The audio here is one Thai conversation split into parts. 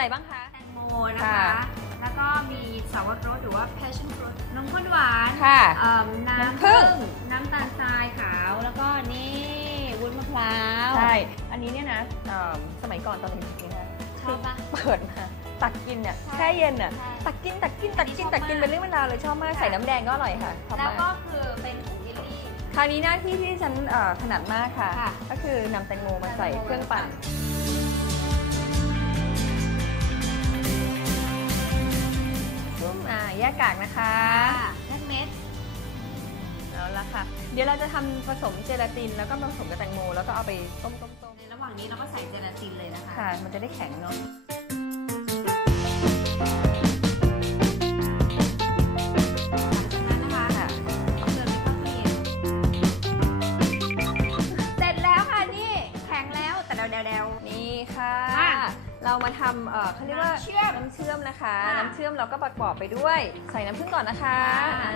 นะคะค่ะแล้วก็มีสาวรสหรือว่า passion fruit นมข้นหวานค่ะเอิ่มน้ำน้ำผึ้ผึ้งงน้ำตาลทรายขาว แล้วก็นี่วุ้นมะพร้าวใช่ อันนี้เนี่ยนะเอิ่มสมัยก่อนตอนเด็กๆเนี่ยนะชอบปะ เปิดมาตักกินเนี่ยใช่แช่เย็นอะใช่ตักกินตักกินตักกินชอบตักกินมาก เป็นเรื่องเวลาวเลยชอบมากค่ะใส่น้ำแดงก็อร่อยค่ะชอบแล้วมากก็คือเป็นผงเยลลี่ คราวนี้หน้าที่ที่ฉันเอ่อถนัดมากค่ะ ค่ะ ก็คือนำแตงโมมาใส่เครื่องปั่น ชุ่มอ่าแยกกากนะคะแลกเม็ดเอาละค่ะ เดี๋ยวเราจะทำผสมเจลาตินแล้วก็มาผสมกับแตงโม แล้วก็เอาไปต้มต้มต้มในระหว่างนี้เราก็ใส่เจลาตินเลยนะคะ ค่ะ มันจะได้แข็งเนาะ เรามาทำเอ่อเขาเรียกว่าน้ำเชื่อมน้ำเชื่อมนะคะ ค่ะ น้ำเชื่อมเราก็ประกอบไปด้วย ใส่น้ำผึ้งก่อนนะคะค่ะ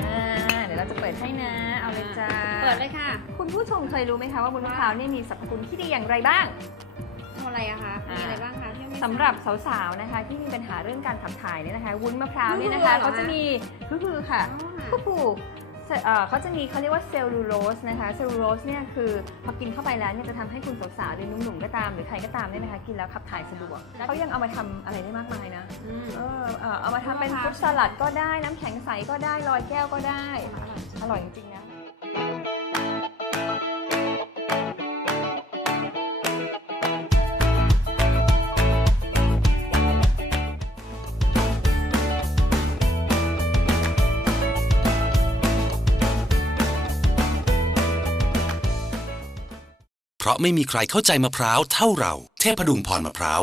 อ่าอ่าเดี๋ยวเราจะเปิดให้นะ เอาเลยจ้า เปิดเลยค่ะคุณผู้ชมเคยรู้ไหมคะว่าบุญมะพร้าวเนี่ยมีสรรพคุณที่ดีอย่างไรบ้าง ทำอะไรอะคะ มีอะไรบ้างคะที่ไม่ สำหรับสาวๆนะคะที่มีปัญหาเรื่องการขับถ่ายเนี่ยนะคะ วุ้นมะพร้าวเนี่ยนะคะคือเหรอเขาจะมีก็คือค่ะอ๋อก็คือเอ่อเขาจะมีเขาเรียกว่าเซลลูโลสนะคะเซลลูโลสเนี่ยคือพอกินเข้าไปแล้วเนี่ยจะทำให้คุณสาวๆหรือหนุ่มๆก็ตามหรือใครก็ตามเนี่ยนะคะกินแล้วขับถ่ายสะดวกเขายังเอามาทำอะไรได้มากมายนะอืมเออเอ่อเอามาทำเป็นมะพฟร้าวรุตสลัดก็ได้น้ำแข็งใสก็ได้ลอยแก้วก็ได้อร่อยจริงๆนะ เพราะไม่มีใครเข้าใจมะพร้าวเท่าเรา เทพดุงพรมะพร้าว